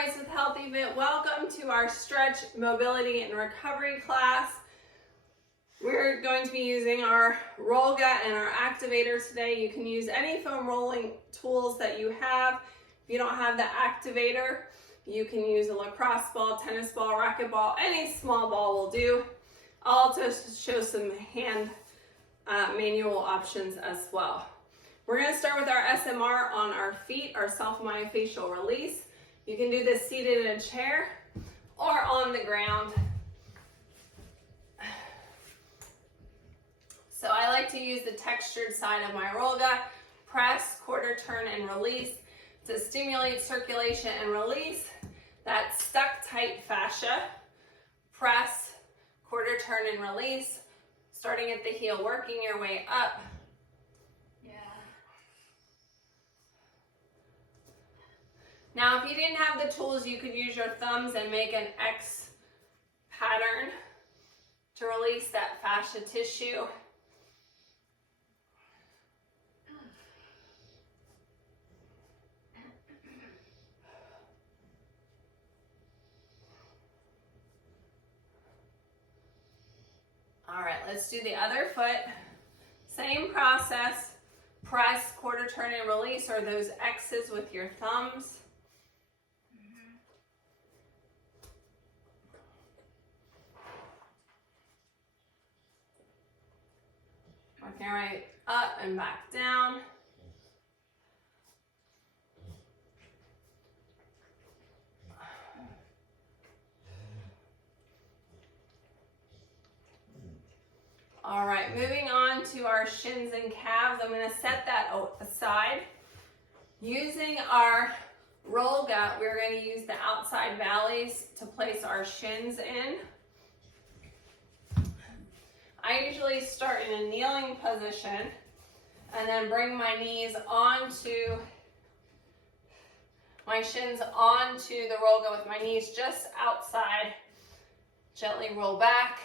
Royce with Healthy Fit. Welcome to our stretch, mobility, and recovery class. We're going to be using our roll gut and our activator today. You can use any foam rolling tools that you have. If you don't have the activator, you can use a lacrosse ball, tennis ball, racquetball, any small ball will do. I'll also show some hand manual options as well. We're going to start with our SMR on our feet, our self-myofascial release. You can do this seated in a chair or on the ground. So I like to use the textured side of my roll gut, press, quarter turn, and release to stimulate circulation and release that stuck tight fascia. Press, quarter turn, and release, starting at the heel, working your way up. Now, if you didn't have the tools, you could use your thumbs and make an X pattern to release that fascia tissue. All right, let's do the other foot. Same process. Press, quarter turn, and release, or those X's with your thumbs. Working your way up and back down. All right, moving on to our shins and calves. I'm going to set that aside. Using our roll gut, we're going to use the outside valleys to place our shins in. I usually start in a kneeling position and then bring my knees onto my shins onto the roll gut with my knees just outside. Gently roll back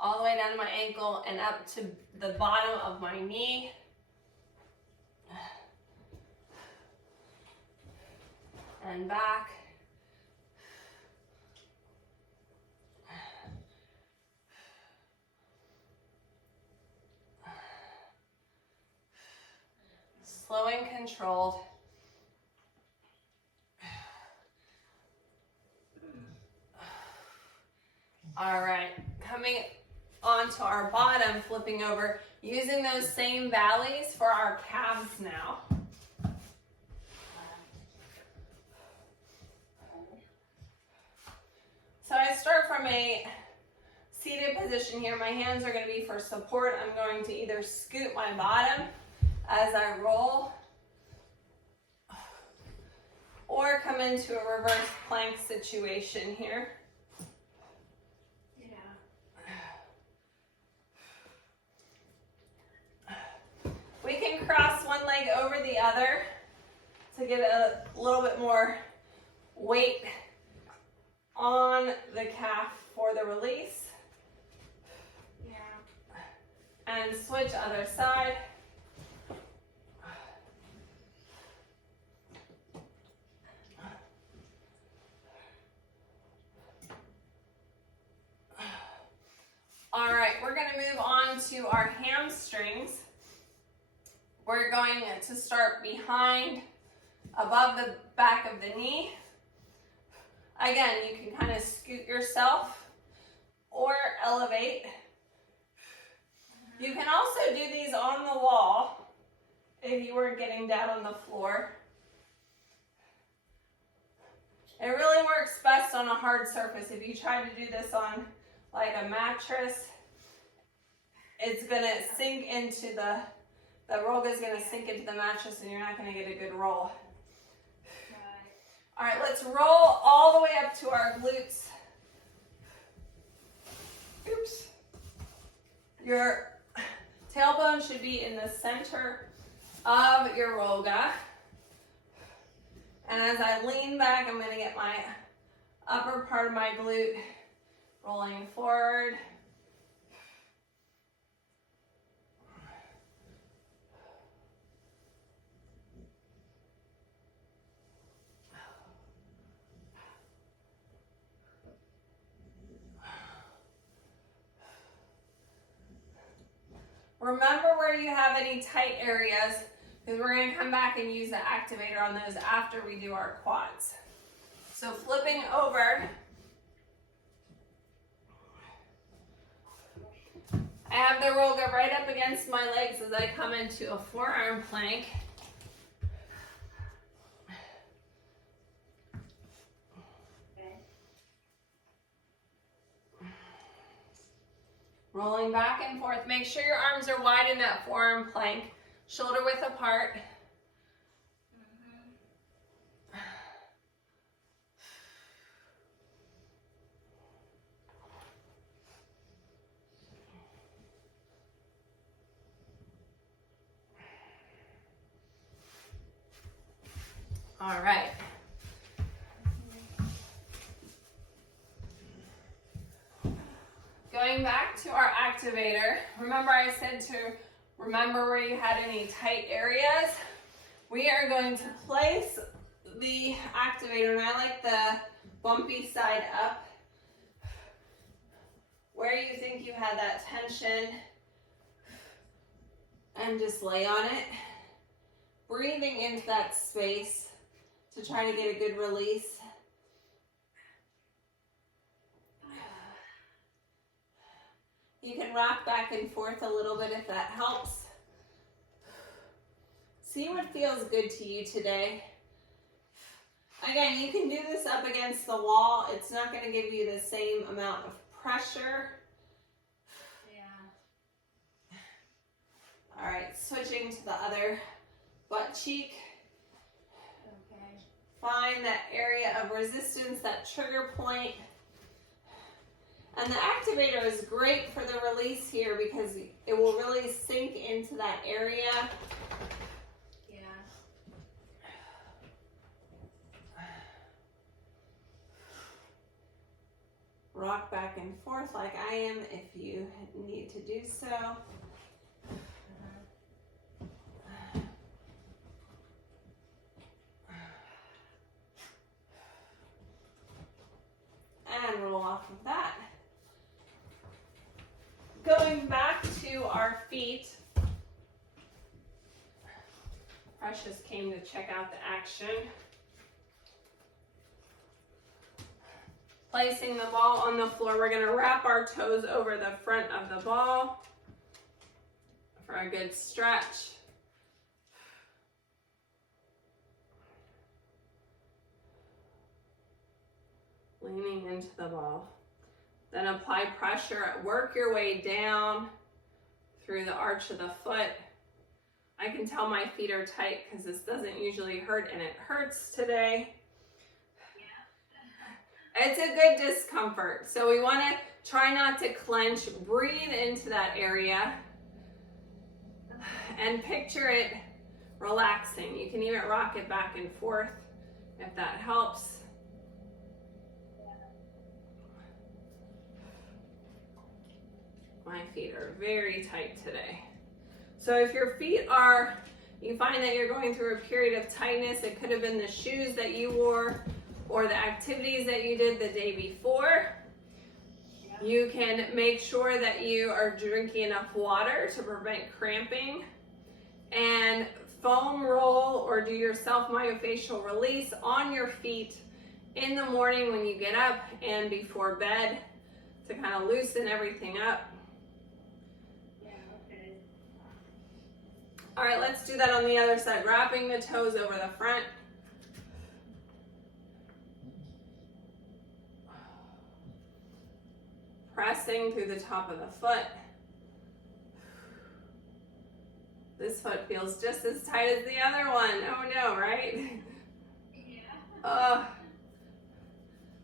all the way down to my ankle and up to the bottom of my knee. And back. Slow and controlled. All right, coming onto our bottom, flipping over, using those same valleys for our calves now. So I start from a seated position here. My hands are going to be for support. I'm going to either scoot my bottom as I roll or come into a reverse plank situation here. We can cross one leg over the other to get a little bit more weight on the calf for the release. And switch other side. All right, we're going to move on to our hamstrings. We're going to start behind, above the back of the knee. Again, you can kind of scoot yourself or elevate. You can also do these on the wall if you weren't getting down on the floor. It really works best on a hard surface. If you try to do this on like a mattress, it's going to sink into the roll is going to sink into the mattress and you're not going to get a good roll. All right, let's roll all the way up to our glutes. Oops. Your tailbone should be in the center of your roll gut. And as I lean back, I'm going to get my upper part of my glute rolling forward. Remember where you have any tight areas, because we're going to come back and use the activator on those after we do our quads. So flipping over, I have the Rollga right up against my legs as I come into a forearm plank. Rolling back and forth. Make sure your arms are wide in that forearm plank, shoulder width apart. All right. Going back to our activator, remember I said to remember where you had any tight areas. We are going to place the activator, and I like the bumpy side up, where you think you had that tension, and just lay on it. Breathing into that space to try to get a good release. You can rock back and forth a little bit if that helps. See what feels good to you today. Again, you can do this up against the wall. It's not going to give you the same amount of pressure. Yeah. All right, switching to the other butt cheek. Okay. Find that area of resistance, that trigger point. And the activator is great for the release here because it will really sink into that area. Yeah. Rock back and forth like I am if you need to do so. And roll off of that. Going back to our feet. Precious came to check out the action. Placing the ball on the floor, we're going to wrap our toes over the front of the ball for a good stretch. Leaning into the ball. Then apply pressure, work your way down through the arch of the foot. I can tell my feet are tight because this doesn't usually hurt, and it hurts today. Yeah. It's a good discomfort. So we want to try not to clench, breathe into that area, and picture it relaxing. You can even rock it back and forth if that helps. My feet are very tight today. So if your feet are, you find that you're going through a period of tightness, it could have been the shoes that you wore or the activities that you did the day before. You can make sure that you are drinking enough water to prevent cramping, and foam roll or do your self-myofascial release on your feet in the morning when you get up and before bed to kind of loosen everything up. All right, let's do that on the other side. Wrapping the toes over the front. Pressing through the top of the foot. This foot feels just as tight as the other one. Oh no, right? Yeah.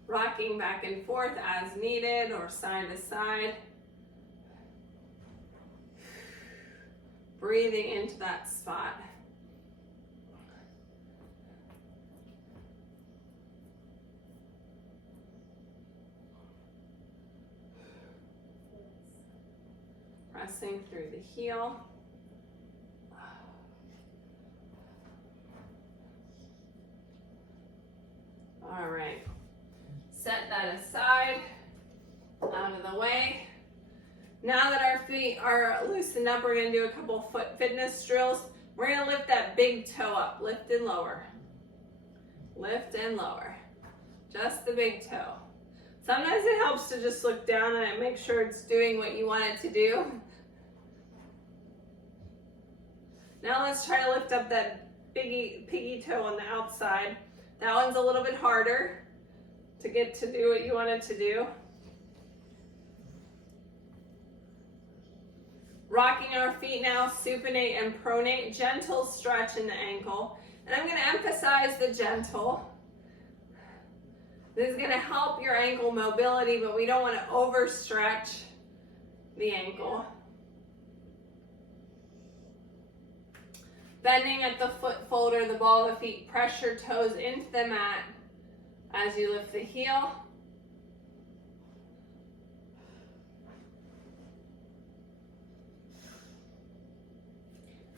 Rocking back and forth as needed or side to side. Breathing into that spot. Pressing through the heel. All right. Set that aside, out of the way. Now that our feet are loosened up, we're gonna do a couple foot fitness drills. We're gonna lift that big toe up, lift and lower. Lift and lower, just the big toe. Sometimes it helps to just look down and make sure it's doing what you want it to do. Now let's try to lift up that piggy toe on the outside. That one's a little bit harder to get to do what you want it to do. Rocking our feet now, supinate and pronate, gentle stretch in the ankle. And I'm going to emphasize the gentle. This is going to help your ankle mobility, but we don't want to overstretch the ankle. Bending at the foot folder, the ball of the feet, press your toes into the mat as you lift the heel.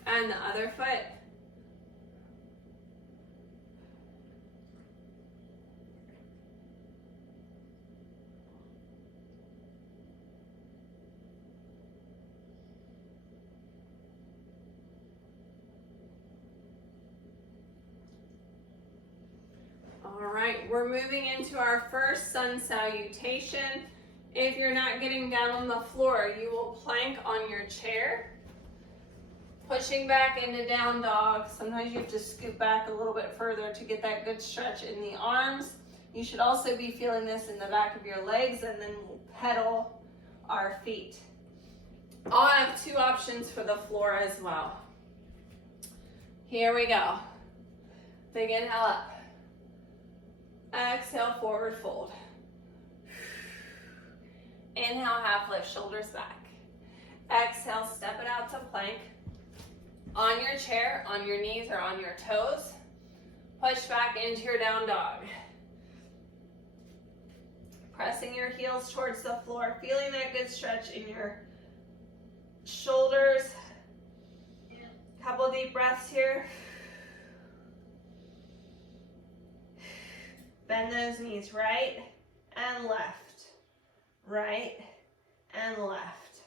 And the other foot. All right, we're moving into our first sun salutation. If you're not getting down on the floor, you will plank on your chair, pushing back into down dog. Sometimes you have to scoot back a little bit further to get that good stretch in the arms. You should also be feeling this in the back of your legs, and then we'll pedal our feet. I'll have two options for the floor as well. Here we go. Big inhale up. Exhale, forward fold. Inhale, half lift, shoulders back. Exhale, step it out to plank. On your chair, on your knees or on your toes. Push back into your down dog. Pressing your heels towards the floor, feeling that good stretch in your shoulders. Couple deep breaths here. Bend those knees right and left, right and left.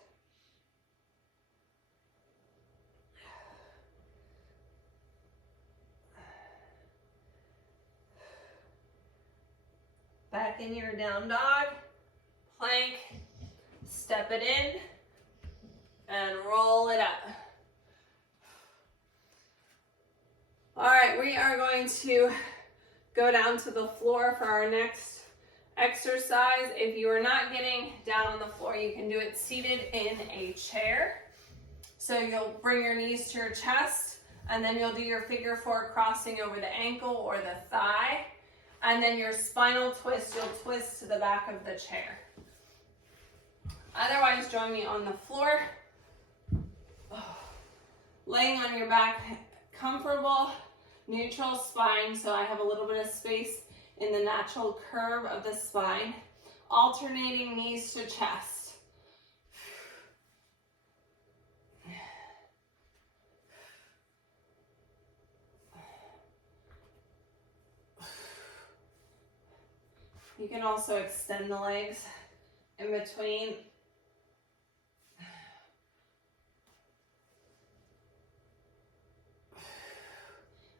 Back in your down dog, plank, step it in, and roll it up. All right, we are going to go down to the floor for our next exercise. If you are not getting down on the floor, you can do it seated in a chair. So you'll bring your knees to your chest, and then you'll do your figure four crossing over the ankle or the thigh. And then your spinal twist, you'll twist to the back of the chair. Otherwise, join me on the floor. Laying on your back, comfortable, neutral spine, so I have a little bit of space in the natural curve of the spine. Alternating knees to chest. You can also extend the legs in between.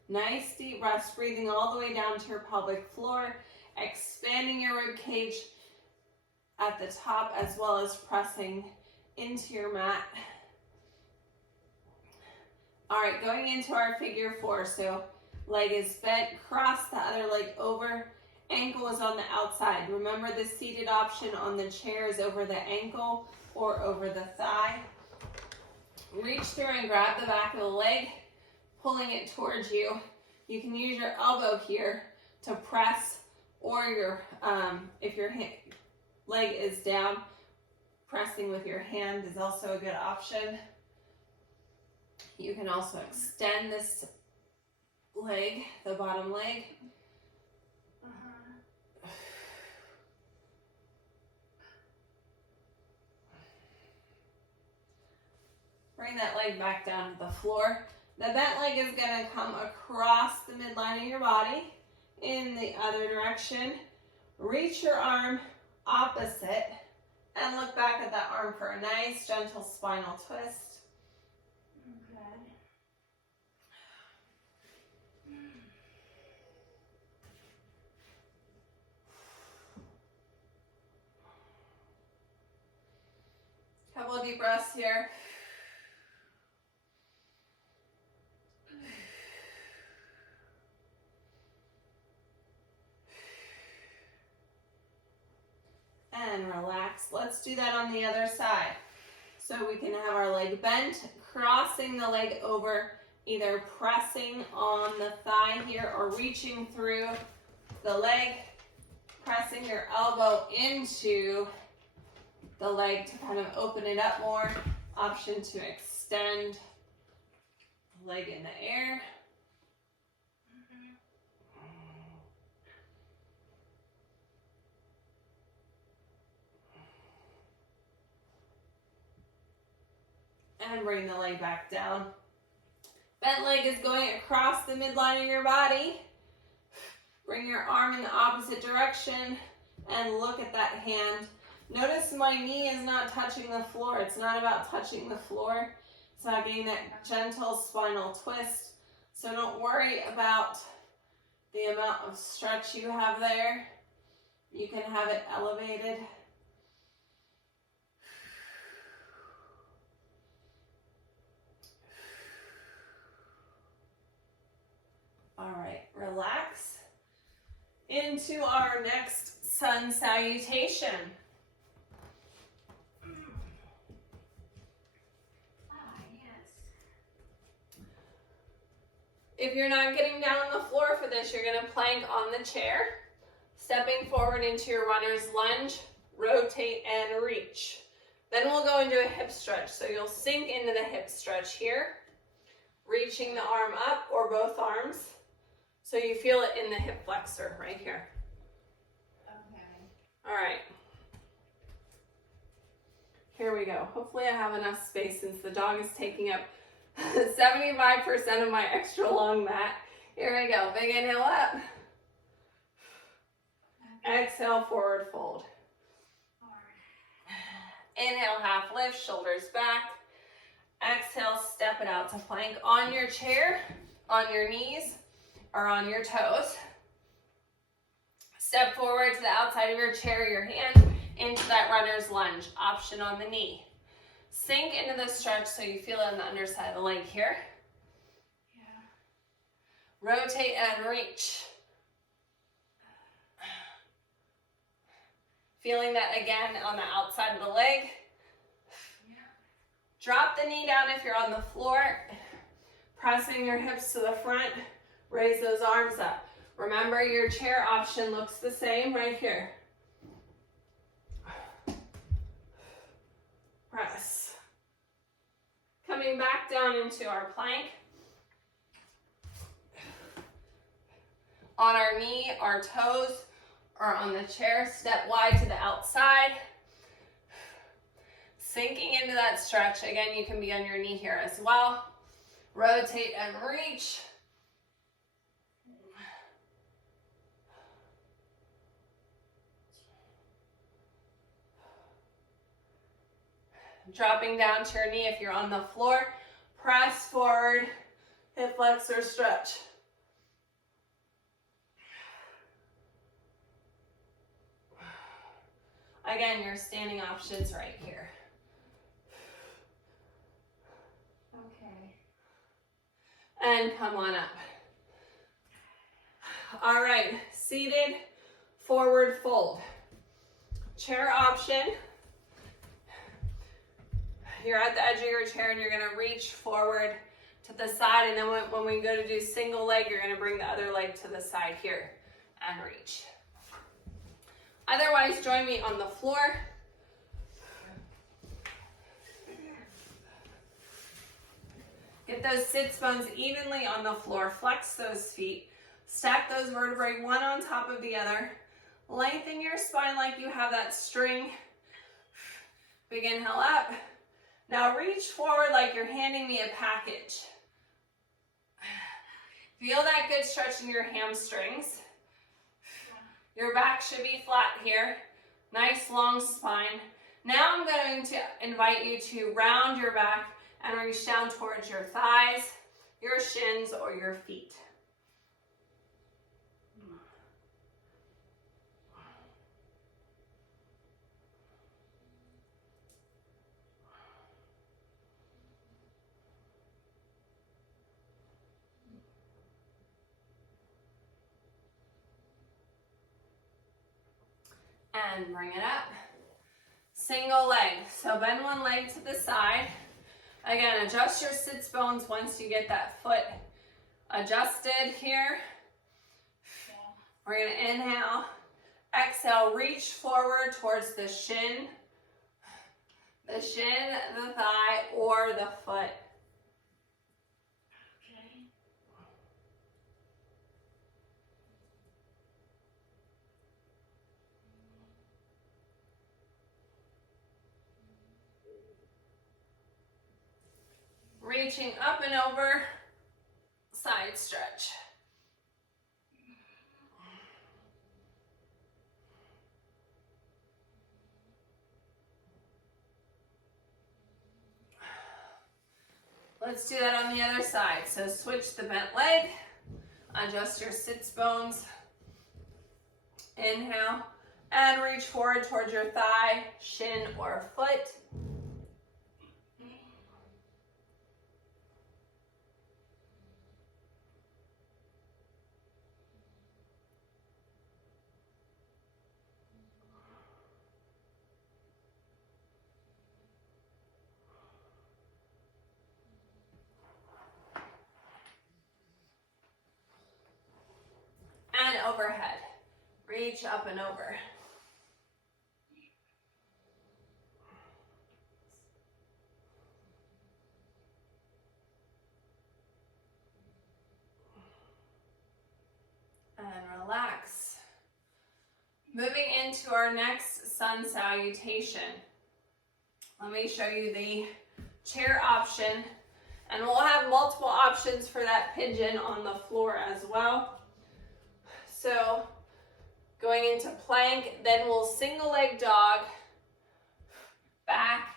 Nice deep breaths, breathing all the way down to your pelvic floor, expanding your rib cage at the top as well as pressing into your mat. All right, going into our figure four. So leg is bent, cross the other leg over. Ankle is on the outside. Remember, the seated option on the chair is over the ankle or over the thigh. Reach through and grab the back of the leg, pulling it towards you. You can use your elbow here to press, or your if your leg is down, pressing with your hand is also a good option. You can also extend this leg, the bottom leg. Bring that leg back down to the floor. The bent leg is going to come across the midline of your body in the other direction. Reach your arm opposite And look back at that arm for a nice, gentle spinal twist. Okay. Couple of deep breaths here. And relax. Let's do that on the other side. So we can have our leg bent, crossing the leg over, either pressing on the thigh here or reaching through the leg, pressing your elbow into the leg to kind of open it up more. Option to extend the leg in the air. And bring the leg back down. Bent leg is going across the midline of your body. Bring your arm in the opposite direction and look at that hand. Notice my knee is not touching the floor. It's not about touching the floor. It's about getting that gentle spinal twist. So don't worry about the amount of stretch you have there. You can have it elevated. All right, relax into our next sun salutation. If you're not getting down on the floor for this, you're gonna plank on the chair, stepping forward into your runner's lunge, rotate and reach. Then we'll go into a hip stretch. So you'll sink into the hip stretch here, reaching the arm up or both arms. So you feel it in the hip flexor right here. Okay. All right. Here we go. Hopefully I have enough space since the dog is taking up 75% of my extra long mat. Here we go. Big inhale up. Exhale, forward fold. Inhale, half lift, shoulders back. Exhale, step it out to plank on your chair, on your knees, or on your toes. Step forward to the outside of your chair, your hand into that runner's lunge, option on the knee. Sink into the stretch so you feel it on the underside of the leg here. Yeah. Rotate and reach. Feeling that again on the outside of the leg. Yeah. Drop the knee down if you're on the floor. Pressing your hips to the front. Raise those arms up. Remember, your chair option looks the same right here. Press. Coming back down into our plank. On our knee, our toes, or on the chair, step wide to the outside. Sinking into that stretch. Again, you can be on your knee here as well. Rotate and reach. Dropping down to your knee if you're on the floor. Press forward, hip flexor stretch. Again, your standing options right here. Okay. And come on up. All right, seated, forward fold. Chair option. You're at the edge of your chair and you're gonna reach forward to the side, and then when we go to do single leg, you're gonna bring the other leg to the side here and reach. Otherwise, join me on the floor. Get those sits bones evenly on the floor. Flex those feet. Stack those vertebrae one on top of the other. Lengthen your spine like you have that string. Big inhale up. Now reach forward like you're handing me a package. Feel that good stretch in your hamstrings. Your back should be flat here. Nice long spine. Now I'm going to invite you to round your back and reach down towards your thighs, your shins, or your feet. And bring it up. Single leg. So bend one leg to the side. Again, adjust your sits bones once you get that foot adjusted here. We're going to inhale. Exhale, reach forward towards the shin, the thigh, or the foot. Okay. Reaching up and over, side stretch. Let's do that on the other side. So switch the bent leg, adjust your sits bones. Inhale, and reach forward towards your thigh, shin, or foot. And overhead. Reach up and over. And relax. Moving into our next sun salutation. Let me show you the chair option. And we'll have multiple options for that pigeon on the floor as well. So going into plank, then we'll single leg dog, back.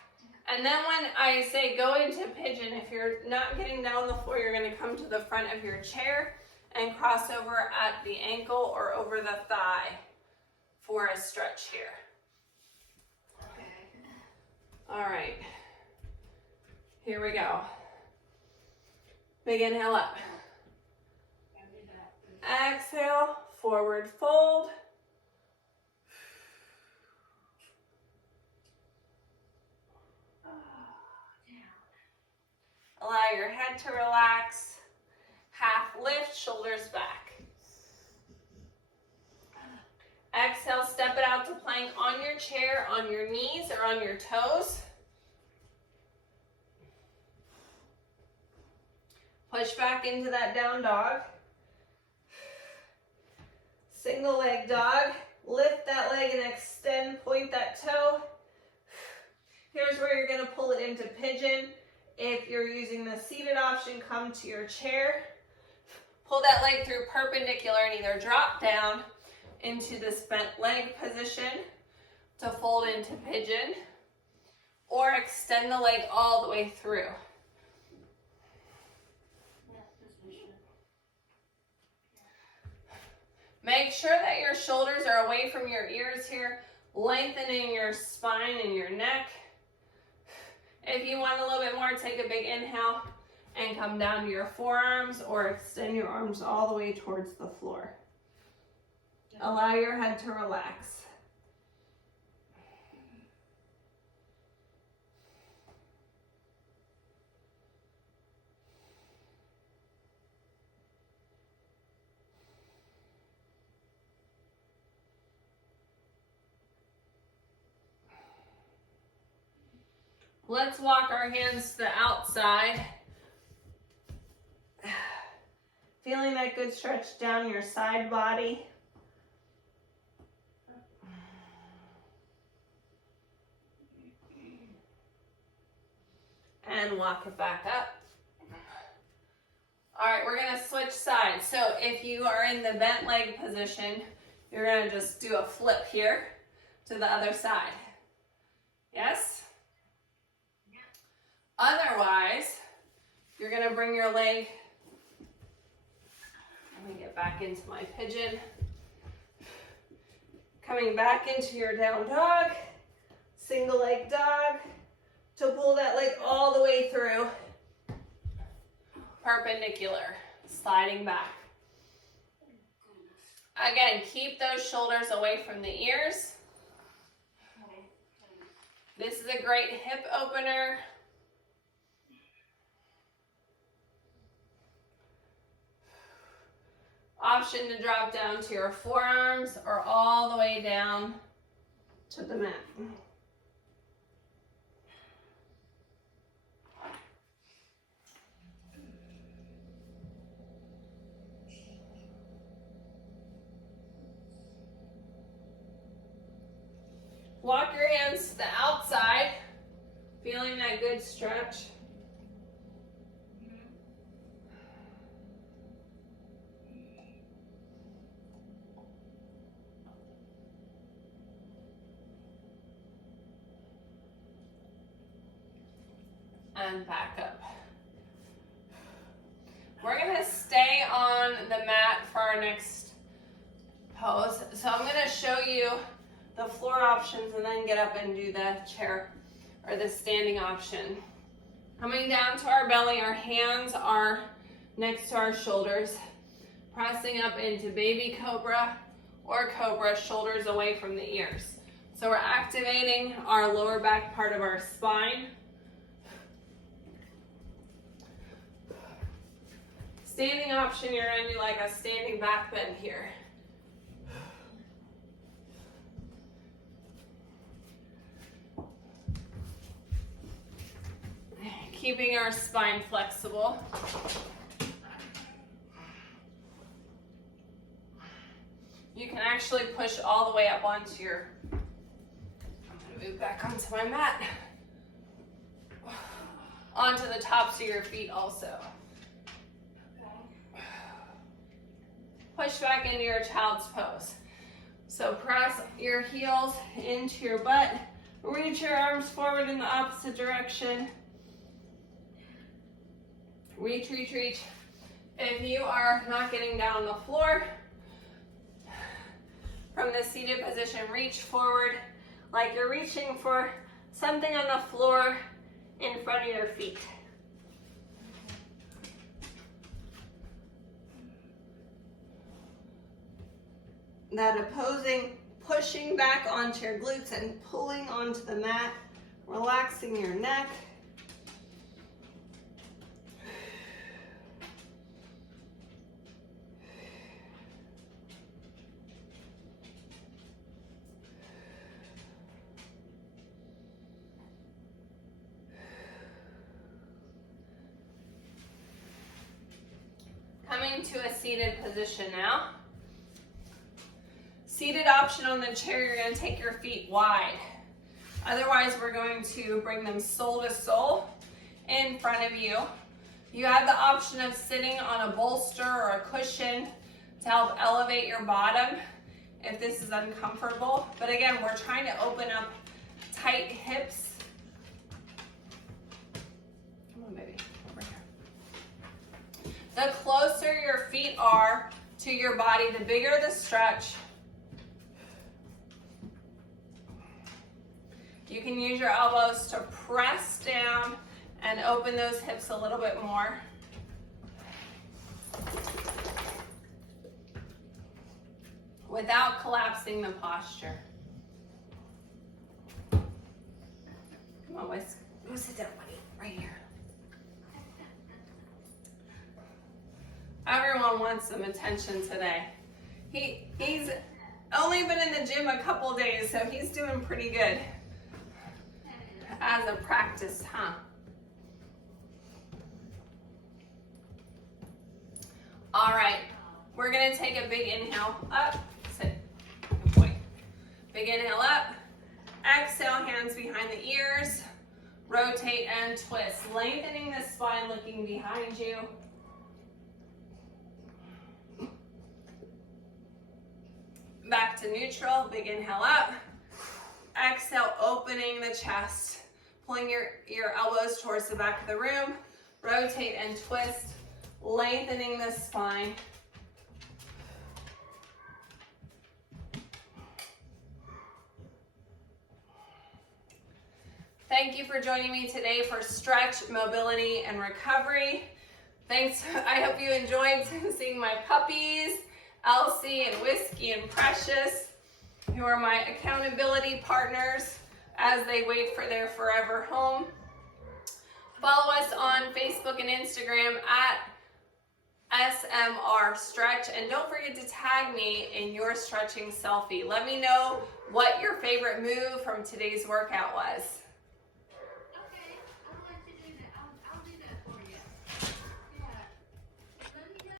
And then when I say go into pigeon, if you're not getting down on the floor, you're going to come to the front of your chair and cross over at the ankle or over the thigh for a stretch here. Okay. All right. Here we go. Big inhale up. I'll do that. Exhale, forward fold. Allow your head to relax. Half lift, shoulders back. Exhale, step it out to plank on your chair, on your knees, or on your toes. Push back into that down dog. Single leg dog. Lift that leg and extend, point that toe. Here's where you're going to pull it into pigeon. If you're using the seated option, come to your chair. Pull that leg through perpendicular and either drop down into this bent leg position to fold into pigeon, or extend the leg all the way through. Make sure that your shoulders are away from your ears here, lengthening your spine and your neck. If you want a little bit more, take a big inhale and come down to your forearms or extend your arms all the way towards the floor. Allow your head to relax. Let's walk our hands to the outside. Feeling that good stretch down your side body. And walk it back up. All right, we're gonna switch sides. So if you are in the bent leg position, you're gonna just do a flip here to the other side. Yes? Otherwise, you're gonna bring your leg, let me get back into my pigeon. Coming back into your down dog, single leg dog, to pull that leg all the way through. Perpendicular, sliding back. Again, keep those shoulders away from the ears. This is a great hip opener. Option to drop down to your forearms or all the way down to the mat. Walk your hands to the outside, feeling that good stretch. And back up. We're gonna stay on the mat for our next pose. So I'm gonna show you the floor options and then get up and do the chair or the standing option. Coming down to our belly, our hands are next to our shoulders. Pressing up into baby cobra or cobra, shoulders away from the ears. So we're activating our lower back part of our spine. Standing option, you're gonna do like a standing back bend here. Keeping our spine flexible. You can actually push all the way up onto your, I'm gonna move back onto my mat. Onto the tops of your feet also. Push back into your child's pose. So press your heels into your butt. Reach your arms forward in the opposite direction. Reach, reach, reach. If you are not getting down on the floor, from the seated position, reach forward like you're reaching for something on the floor in front of your feet. That opposing, pushing back onto your glutes and pulling onto the mat, relaxing your neck. Coming to a seated position now. Seated option on the chair, you're going to take your feet wide. Otherwise, we're going to bring them sole to sole in front of you. You have the option of sitting on a bolster or a cushion to help elevate your bottom if this is uncomfortable. But again, we're trying to open up tight hips. Come on, baby, over here. The closer your feet are to your body, the bigger the stretch. You can use your elbows to press down and open those hips a little bit more. Without collapsing the posture. Come on, Whisk. Go sit down, buddy. Right here. Everyone wants some attention today. He's only been in the gym a couple days, so he's doing pretty good. As a practice, huh? All right, we're gonna take a big inhale up, sit, good boy. Big inhale up, exhale, hands behind the ears, rotate and twist, lengthening the spine, looking behind you. Back to neutral, big inhale up, Exhale, opening the chest, pulling your elbows towards the back of the room. Rotate and twist, lengthening the spine. Thank you for joining me today for stretch, mobility, and recovery. Thanks. I hope you enjoyed seeing my puppies, Elsie and Whiskey and Precious, who are my accountability partners as they wait for their forever home. Follow us on Facebook and Instagram at SMR Stretch, and don't forget to tag me in your stretching selfie. Let me know what your favorite move from today's workout was.